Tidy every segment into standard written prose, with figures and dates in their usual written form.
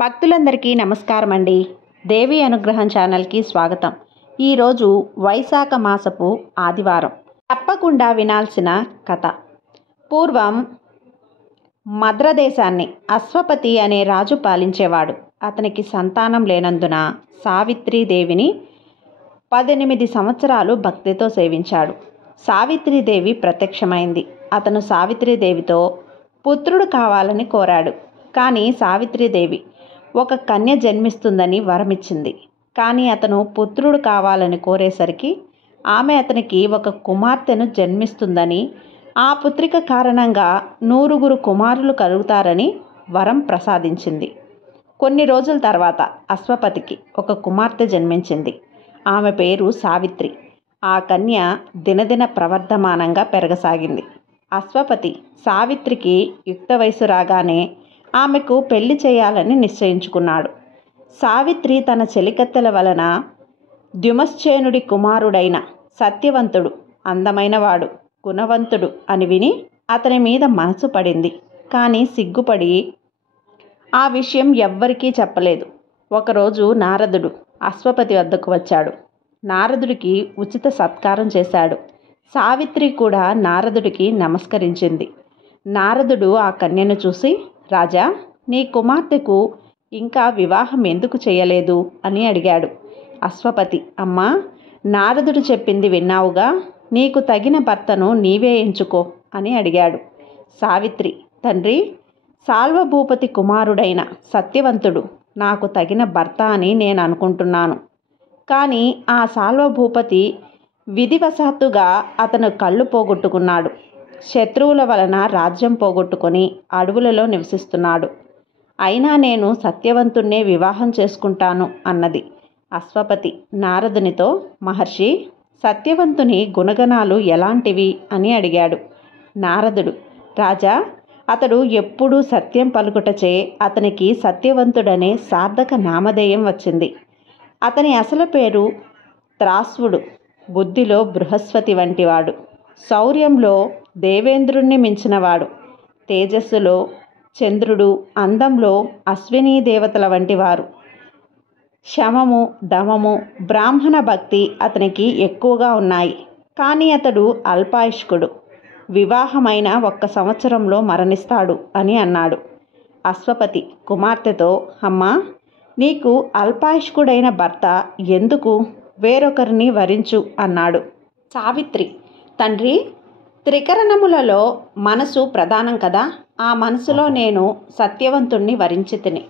భక్తులందరికీ నమస్కారం అండి. దేవి అనుగ్రహం ఛానల్కి స్వాగతం. ఈరోజు వైశాఖ మాసపు ఆదివారం. తప్పకుండా వినాల్సిన కథ. పూర్వం మద్రదేశాన్ని అశ్వపతి అనే రాజు పాలించేవాడు. అతనికి సంతానం లేనందున సావిత్రీదేవిని 18 సంవత్సరాలు భక్తితో సేవించాడు. సావిత్రీదేవి ప్రత్యక్షమైంది. అతను సావిత్రీదేవితో పుత్రుడు కావాలని కోరాడు. కానీ సావిత్రీదేవి ఒక కన్య జన్మిస్తుందని వరమిచ్చింది. కానీ అతను పుత్రుడు కావాలని కోరేసరికి ఆమె అతనికి ఒక కుమార్తెను జన్మిస్తుందని, ఆ పుత్రిక కారణంగా 100 కుమారులు కలుగుతారని వరం ప్రసాదించింది. కొన్ని రోజుల తర్వాత అశ్వపతికి ఒక కుమార్తె జన్మించింది. ఆమె పేరు సావిత్రి. ఆ కన్య దినదిన ప్రవర్ధమానంగా పెరగసాగింది. అశ్వపతి సావిత్రికి యుక్త వయసు రాగానే ఆమెకు పెళ్లి చేయాలని నిశ్చయించుకున్నాడు. సావిత్రి తన చెలికత్తెల వలన ద్యుమశ్చేనుడి కుమారుడైన సత్యవంతుడు, అందమైనవాడు, గుణవంతుడు అని విని అతని మీద మనసు పడింది. కానీ సిగ్గుపడి ఆ విషయం ఎవ్వరికీ చెప్పలేదు. ఒకరోజు నారదుడు అశ్వపతి వద్దకు వచ్చాడు. నారదుడికి ఉచిత సత్కారం చేశాడు. సావిత్రి కూడా నారదుడికి నమస్కరించింది. నారదుడు ఆ కన్యను చూసి, రాజా, నీ కుమార్తెకు ఇంకా వివాహం ఎందుకు చేయలేదు అని అడిగాడు. అశ్వపతి, అమ్మా, నారదుడు చెప్పింది విన్నావుగా, నీకు తగిన భర్తను నీవే ఎంచుకో అని అడిగాడు. సావిత్రి, తండ్రి, సాల్వభూపతి కుమారుడైన సత్యవంతుడు నాకు తగిన భర్త అని నేను అనుకుంటున్నాను. కానీ ఆ సాల్వభూపతి విధివశాత్తుగా అతను కళ్ళు పోగొట్టుకున్నాడు. శత్రువుల వలన రాజ్యం పోగొట్టుకొని అడవులలో నివసిస్తున్నాడు. అయినా నేను సత్యవంతుణ్ణే వివాహం చేసుకుంటాను అన్నది. అశ్వపతి నారదునితో, మహర్షి, సత్యవంతుని గుణగణాలు ఎలాంటివి అని అడిగాడు. నారదుడు, రాజా, అతడు ఎప్పుడూ సత్యం పలుకుటచే అతనికి సత్యవంతుడనే సార్థక నామధేయం వచ్చింది. అతని అసలు పేరు త్రాస్వుడు. బుద్ధిలో బృహస్పతి వంటివాడు, శౌర్యంలో దేవేంద్రుణ్ణి మించినవాడు, తేజస్సులో చంద్రుడు, అందంలో అశ్వినీ దేవతల వంటివారు, శమము, దమము, బ్రాహ్మణ భక్తి అతనికి ఎక్కువగా ఉన్నాయి. కానీ అతడు అల్పాయుష్కుడు. వివాహమైన 1 సంవత్సరంలో మరణిస్తాడు అని అన్నాడు. అశ్వపతి కుమార్తెతో, అమ్మా, నీకు అల్పాయుష్కుడైన భర్త ఎందుకు? వేరొకరిని వరించు అన్నాడు. సావిత్రి, తండ్రి, త్రికరణములలో మనసు ప్రధానం కదా. ఆ మనసులో నేను సత్యవంతుణ్ణి వరించితిని.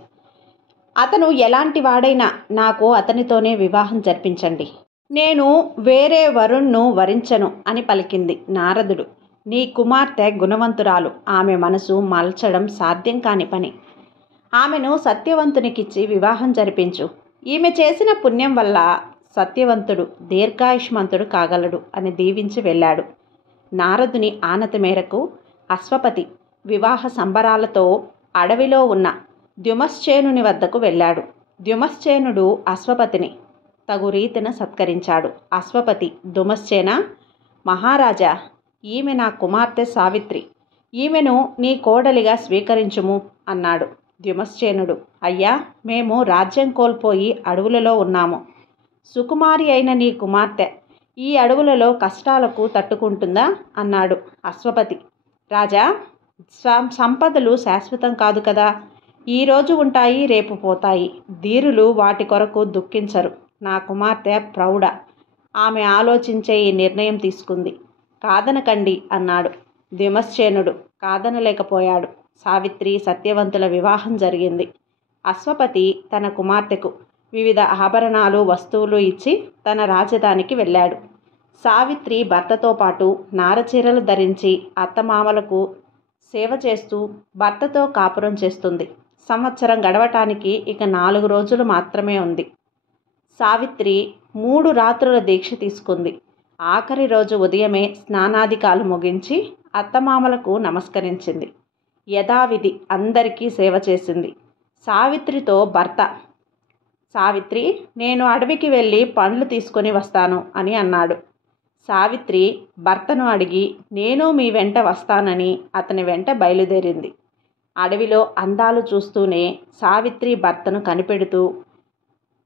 అతను ఎలాంటి వాడైనా నాకు అతనితోనే వివాహం జరిపించండి. నేను వేరే వరుణ్ణు వరించను అని పలికింది. నారదుడు, నీ కుమార్తె గుణవంతురాలు. ఆమె మనసు మలచడం సాధ్యం కాని పని. ఆమెను సత్యవంతునికిచ్చి వివాహం జరిపించు. ఈమె చేసిన పుణ్యం వల్ల సత్యవంతుడు దీర్ఘాయుష్మంతుడు కాగలడు అని దీవించి వెళ్ళాడు. నారదుని ఆనతి మేరకు అశ్వపతి వివాహ సంబరాలతో అడవిలో ఉన్న ద్యుమశ్చేనుని వద్దకు వెళ్ళాడు. ద్యుమశ్చేనుడు అశ్వపతిని తగు రీతిన సత్కరించాడు. అశ్వపతి, ద్యుమశ్చేన, మహారాజా, ఈమె నా కుమార్తె సావిత్రి. ఈమెను నీ కోడలిగా స్వీకరించుము అన్నాడు. ద్యుమశ్చేనుడు, అయ్యా, మేము రాజ్యం కోల్పోయి అడవులలో ఉన్నాము. సుకుమారి అయిన నీ కుమార్తె ఈ అడవులలో కష్టాలకు తట్టుకుంటుందా అన్నాడు. అశ్వపతి, రాజా, సంపదలు శాశ్వతం కాదు కదా. ఈరోజు ఉంటాయి, రేపు పోతాయి. ధీరులు వాటి కొరకు దుఃఖించరు. నా కుమార్తె ప్రౌఢ. ఆమె ఆలోచించే ఈ నిర్ణయం తీసుకుంది. కాదనకండి అన్నాడు. ద్యుమశ్చేనుడు కాదనలేకపోయాడు. సావిత్రి సత్యవంతుల వివాహం జరిగింది. అశ్వపతి తన కుమార్తెకు వివిధ ఆభరణాలు, వస్తువులు ఇచ్చి తన రాజధానికి వెళ్ళాడు. సావిత్రి భర్తతో పాటు నారచీరలు ధరించి అత్తమామలకు సేవ చేస్తూ భర్తతో కాపురం చేస్తుంది. సంవత్సరం గడవటానికి ఇక 4 రోజులు మాత్రమే ఉంది. సావిత్రి 3 రాత్రుల దీక్ష తీసుకుంది. ఆఖరి రోజు ఉదయమే స్నానాదికాలు ముగించి అత్తమామలకు నమస్కరించింది. యథావిధి అందరికీ సేవ చేసింది. సావిత్రితో భర్త, సావిత్రి, నేను అడవికి వెళ్ళి పండ్లు తీసుకొని వస్తాను అని అన్నాడు. సావిత్రి భర్తను అడిగి, నేను మీ వెంట వస్తానని అతని వెంట బయలుదేరింది. అడవిలో అందాలు చూస్తూనే సావిత్రి భర్తను కనిపెడుతూ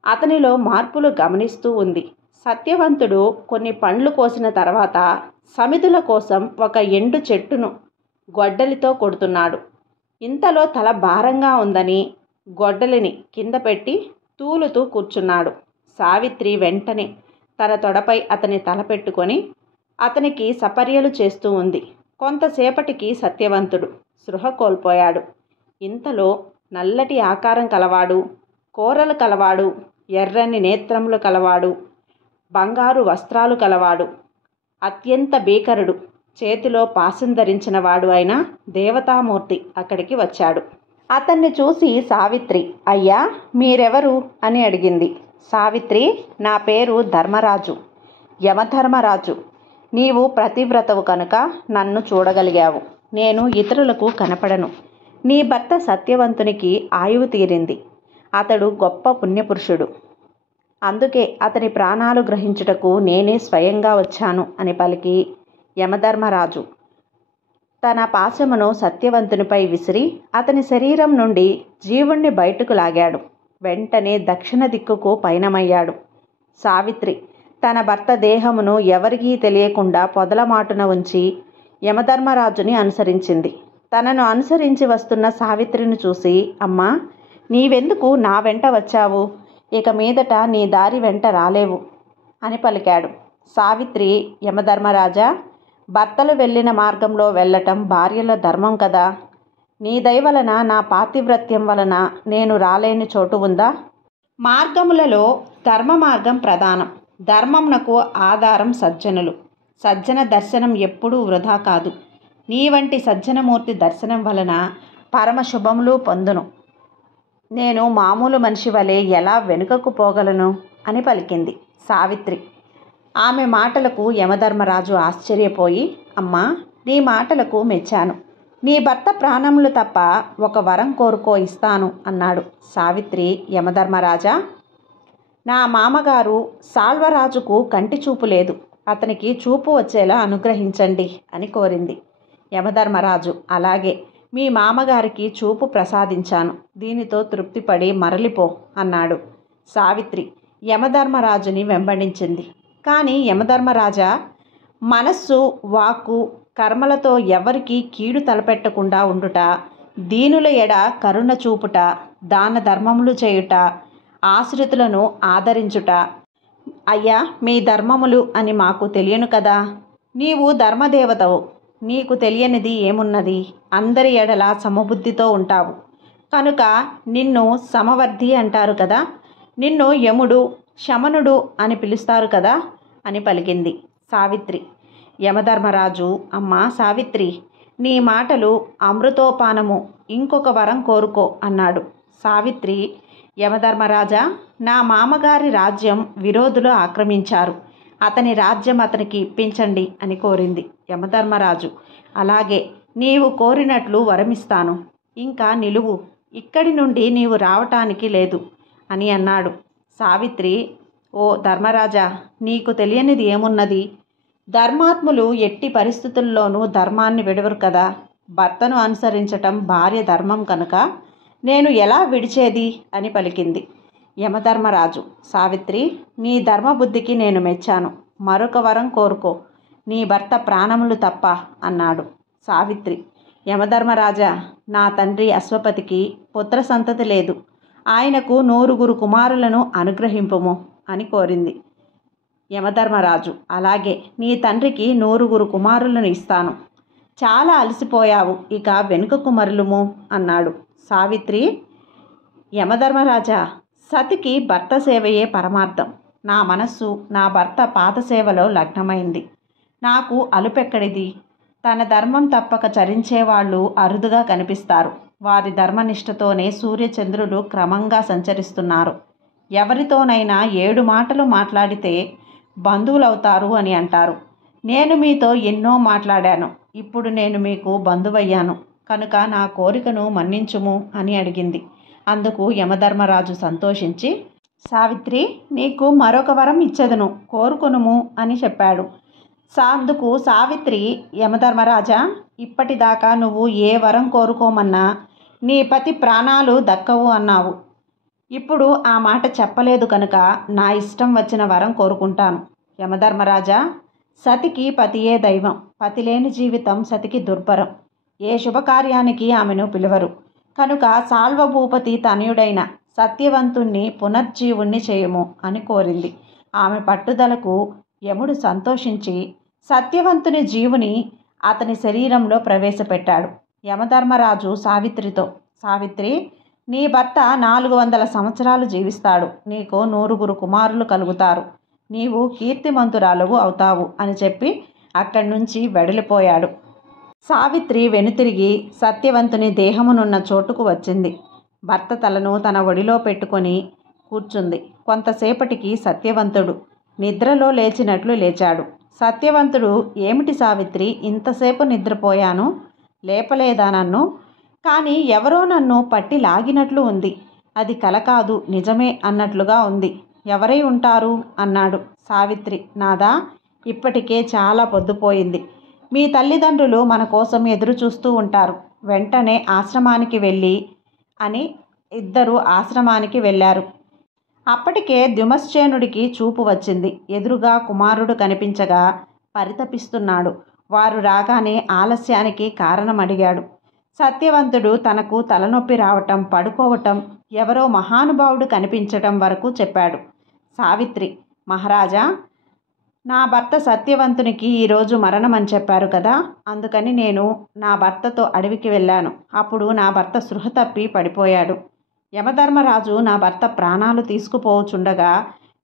అతనిలో మార్పులు గమనిస్తూ ఉంది. సత్యవంతుడు కొన్ని పండ్లు కోసిన తర్వాత సమిధుల కోసం ఒక ఎండు చెట్టును గొడ్డలితో కొడుతున్నాడు. ఇంతలో తల భారంగా ఉందని గొడ్డలిని కింద పెట్టి తూలుతూ కూర్చున్నాడు. సావిత్రి వెంటనే తన తొడపై అతని తల పెట్టుకొని అతనికి సపర్యలు చేస్తూ ఉంది. కొంతసేపటికి సత్యవంతుడు స్పృహ కోల్పోయాడు. ఇంతలో నల్లటి ఆకారం కలవాడు, కోరలు కలవాడు, ఎర్రని నేత్రములు కలవాడు, బంగారు వస్త్రాలు కలవాడు, అత్యంత భీకరుడు, చేతిలో పాశం ధరించిన వాడు అయిన దేవతామూర్తి అక్కడికి వచ్చాడు. అతన్ని చూసి సావిత్రి, అయ్యా మీరెవరు అని అడిగింది. సావిత్రి, నా పేరు ధర్మరాజు, యమధర్మరాజు. నీవు ప్రతివ్రతవు కనుక నన్ను చూడగలిగావు. నేను ఇతరులకు కనపడను. నీ భర్త సత్యవంతునికి ఆయువు తీరింది. అతడు గొప్ప పుణ్యపురుషుడు. అందుకే అతని ప్రాణాలు గ్రహించుటకు నేనే స్వయంగా వచ్చాను అని పలికి యమధర్మరాజు తన పాశమును సత్యవంతునిపై విసిరి అతని శరీరం నుండి జీవుణ్ణి బయటకు లాగాడు. వెంటనే దక్షిణ దిక్కుకు పయనమయ్యాడు. సావిత్రి తన భర్త దేహమును ఎవరికీ తెలియకుండా పొదలమాటున ఉంచి యమధర్మరాజుని అనుసరించింది. తనను అనుసరించి వస్తున్న సావిత్రిని చూసి, అమ్మా నీవెందుకు నా వెంట వచ్చావు? ఇక మీదట నీ దారి వెంట రాలేవు అని పలికాడు. సావిత్రి, యమధర్మరాజా, భర్తలు వెళ్ళిన మార్గంలో వెళ్ళటం భార్యల ధర్మం కదా. నీ దయ వలన, నా పాతివ్రత్యం వలన నేను రాలేని చోటు ఉందా? మార్గములలో ధర్మ మార్గం ప్రధానం. ధర్మమునకు ఆధారం సజ్జనులు. సజ్జన దర్శనం ఎప్పుడూ వృధా కాదు. నీ వంటి సజ్జనమూర్తి దర్శనం వలన పరమ శుభములు పొందును. నేను మామూలు మనిషి వలె ఎలా వెనుకకు పోగలను అని పలికింది సావిత్రి. ఆమె మాటలకు యమధర్మరాజు ఆశ్చర్యపోయి, అమ్మా నీ మాటలకు మెచ్చాను. నీ భర్త ప్రాణములు తప్ప ఒక వరం కోరుకో, ఇస్తాను అన్నాడు. సావిత్రి, యమధర్మరాజా, నా మామగారు సాల్వరాజుకు కంటి చూపు లేదు. అతనికి చూపు వచ్చేలా అనుగ్రహించండి అని కోరింది. యమధర్మరాజు, అలాగే మీ మామగారికి చూపు ప్రసాదించాను. దీనితో తృప్తిపడి మరలిపో అన్నాడు. సావిత్రి యమధర్మరాజుని వెంబడించింది. కానీ యమధర్మరాజా, మనస్సు, వాక్కు, కర్మలతో ఎవరికి కీడు తలపెట్టకుండా ఉండుట, దీనుల ఎడ కరుణ చూపుట, దాన ధర్మములు చేయుట, ఆశ్రితులను ఆదరించుట, అయ్యా మీ ధర్మములు అని మాకు తెలియను కదా. నీవు ధర్మదేవతవు, నీకు తెలియనిది ఏమున్నది? అందరి ఎడల సమబుద్ధితో ఉంటావు కనుక నిన్ను సమవర్ధి అంటారు కదా. నిన్ను యముడు, శమనుడు అని పిలుస్తారు కదా అని పలికింది సావిత్రి. యమధర్మరాజు, అమ్మా సావిత్రి, నీ మాటలు అమృతోపానము, ఇంకొక వరం కోరుకో అన్నాడు. సావిత్రి, యమధర్మరాజా, నా మామగారి రాజ్యం విరోధులు ఆక్రమించారు. అతని రాజ్యం అతనికి ఇప్పించండి అని కోరింది. యమధర్మరాజు, అలాగే నీవు కోరినట్లు వరమిస్తాను. ఇంకా నిలువు, ఇక్కడి నుండి నీవు రావటానికి లేదు అని అన్నాడు. సావిత్రి, ఓ ధర్మరాజా, నీకు తెలియనిది ఏమున్నది? ధర్మాత్ములు ఎట్టి పరిస్థితుల్లోనూ ధర్మాన్ని విడవరు కదా. భర్తను అనుసరించటం భార్య ధర్మం కనుక నేను ఎలా విడిచేది అని పలికింది. యమధర్మరాజు, సావిత్రి, నీ ధర్మబుద్ధికి నేను మెచ్చాను. మరొక వరం కోరుకో, నీ భర్త ప్రాణములు తప్ప అన్నాడు. సావిత్రి, యమధర్మరాజా, నా తండ్రి అశ్వపతికి పుత్ర సంతతి లేదు. ఆయనకు 9 కుమారులను అనుగ్రహింపుము అని కోరింది. యమధర్మరాజు, అలాగే నీ తండ్రికి 9 కుమారులను ఇస్తాను. చాలా అలసిపోయావు, ఇక వెనుకకు మరలుము అన్నాడు. సావిత్రి, యమధర్మరాజా, సతికి భర్త సేవయే పరమార్థం. నా మనస్సు నా భర్త పాదసేవలో లగ్నమైంది. నాకు అలుపెక్కడిది? తన ధర్మం తప్పక చరించేవాళ్ళు అరుదుగా కనిపిస్తారు. వారి ధర్మనిష్టతోనే సూర్యచంద్రులు క్రమంగా సంచరిస్తున్నారు. ఎవరితోనైనా 7 మాటలు మాట్లాడితే బంధువులవుతారు అని అంటారు. నేను మీతో ఎన్నో మాట్లాడాను. ఇప్పుడు నేను మీకు బంధువయ్యాను కనుక నా కోరికను మన్నించుము అని అడిగింది. అందుకు యమధర్మరాజు సంతోషించి, సావిత్రి, నీకు మరొక వరం ఇచ్చెదను, కోరుకొనుము అని చెప్పాడు. అందుకు సావిత్రి, యమధర్మరాజా, ఇప్పటిదాకా నువ్వు ఏ వరం కోరుకోమన్నా నీ పతి ప్రాణాలు దక్కవు అన్నావు. ఇప్పుడు ఆ మాట చెప్పలేదు కనుక నా ఇష్టం వచ్చిన వరం కోరుకుంటాను. యమధర్మరాజా, సతికి పతియే దైవం. పతి లేని జీవితం సతికి దుర్భరం. ఏ శుభకార్యానికి ఆమెను పిలువరు. కనుక సాల్వభూపతి తనయుడైన సత్యవంతుణ్ణి పునర్జీవుణ్ణి చేయము అని కోరింది. ఆమె పట్టుదలకు యముడు సంతోషించి సత్యవంతుని జీవుని అతని శరీరంలో ప్రవేశపెట్టాడు. యమధర్మరాజు సావిత్రితో, సావిత్రి, నీ భర్త 400 సంవత్సరాలు జీవిస్తాడు. నీకు 100 కుమారులు కలుగుతారు. నీవు కీర్తిమంతురాలువు అవుతావు అని చెప్పి అక్కడి నుంచి వెడలిపోయాడు. సావిత్రి వెనుతిరిగి సత్యవంతుని దేహమునున్న చోటుకు వచ్చింది. భర్త తలను తన ఒడిలో పెట్టుకొని కూర్చుంది. కొంతసేపటికి సత్యవంతుడు నిద్రలో లేచినట్లు లేచాడు. సత్యవంతుడు, ఏమిటి సావిత్రి, ఇంతసేపు నిద్రపోయాను, లేపలేదా నన్ను? కానీ ఎవరో నన్ను పట్టి లాగినట్లు ఉంది. అది కల కాదు, నిజమే అన్నట్లుగా ఉంది. ఎవరై ఉంటారు అన్నాడు. సావిత్రి, నాదా, ఇప్పటికే చాలా పొద్దుపోయింది. మీ తల్లిదండ్రులు మన కోసం ఎదురు చూస్తూ ఉంటారు. వెంటనే ఆశ్రమానికి వెళ్ళి అని ఇద్దరు ఆశ్రమానికి వెళ్ళారు. అప్పటికే ద్యుమశ్చేనుడికి చూపు వచ్చింది. ఎదురుగా కుమారుడు కనిపించగా పరితపిస్తున్నాడు. వారు రాగానే ఆలస్యానికి కారణం అడిగాడు. సత్యవంతుడు తనకు తలనొప్పి రావటం, పడుకోవటం, ఎవరో మహానుభావుడు కనిపించటం వరకు చెప్పాడు. సావిత్రి, మహారాజా, నా భర్త సత్యవంతునికి ఈరోజు మరణం అని చెప్పారు కదా, అందుకని నేను నా భర్తతో అడవికి వెళ్ళాను. అప్పుడు నా భర్త స్పృహ తప్పి పడిపోయాడు. యమధర్మరాజు నా భర్త ప్రాణాలు తీసుకుపోచుండగా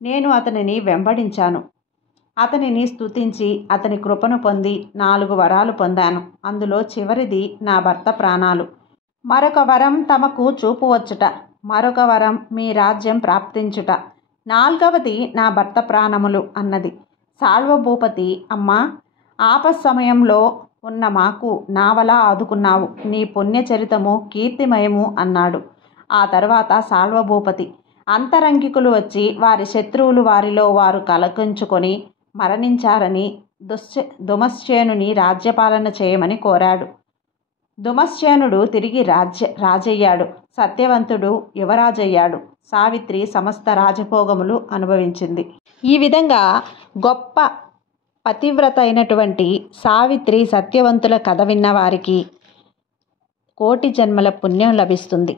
నేను అతనిని వెంబడించాను. అతనిని స్తుతించి అతని కృపను పొంది 4 వరాలు పొందాను. అందులో చివరిది నా భర్త ప్రాణాలు. మరొక వరం తమకు చూపు వచ్చుట, మరొక వరం మీ రాజ్యం ప్రాప్తించుట, 4వది నా భర్త ప్రాణములు అన్నది. సాల్వభూపతి, అమ్మా, ఆపస్సమయంలో ఉన్న మాకు నావలా ఆదుకున్నావు. నీ పుణ్యచరితము కీర్తిమయము అన్నాడు. ఆ తర్వాత సాల్వభూపతి, అంతరంగికులు వచ్చి వారి శత్రువులు వారిలో వారు కలకించుకొని మరణించారని దుమశ్చేనుని రాజ్యపాలన చేయమని కోరాడు. దుమశ్చేనుడు తిరిగి రాజయ్యాడు. సత్యవంతుడు యువరాజయ్యాడు. సావిత్రి సమస్త రాజభోగములు అనుభవించింది. ఈ విధంగా గొప్ప పతివ్రత అయినటువంటి సావిత్రి సత్యవంతుల కథ విన్న వారికి కోటి జన్మల పుణ్యం లభిస్తుంది.